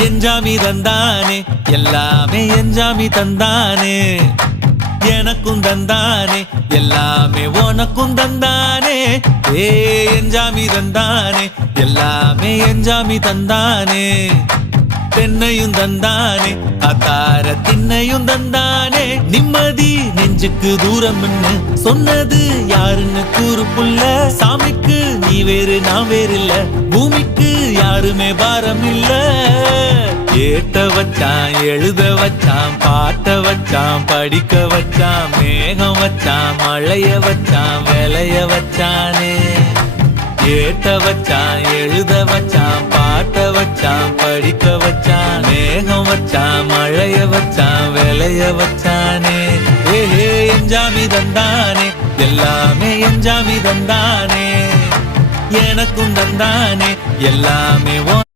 எஞ்சாமி தந்தானே எல்லாமே எஞ்சாமி தந்தானே எனக்கும் தந்தானே எல்லாமே உனக்கும் தந்தானே ஏ எஞ்சாமி தந்தானே எல்லாமே எஞ்சாமி தந்தானே தென்னையும் தந்தானே அத்தார திண்ணையும் தந்தானே நிம்மதி நெஞ்சுக்கு தூரம் சொன்னது யாருன்னு கூறு புள்ள சாமிக்கு நீ வேறு நான் வேறு இல்ல பூமிக்கு யாருமே பாரம் இல்ல ஏத்த வச்சான் எழுத வச்சான் பாட்ட வச்சான் படிக்க வச்சான் மேகம் வச்சான் மழைய வச்சான் விளைய வச்சானே ஏத்த வச்சான் எழுத வச்சான் பாட்ட வச்சான் படிக்க வச்சான் மேகம் வச்சான் மழைய வச்சான் விளைய வச்சானே ஏஹே எஞ்சாமி தந்தானே எல்லாமே எஞ்சாமி தந்தானே எனக்கும் தந்தானே எல்லாமே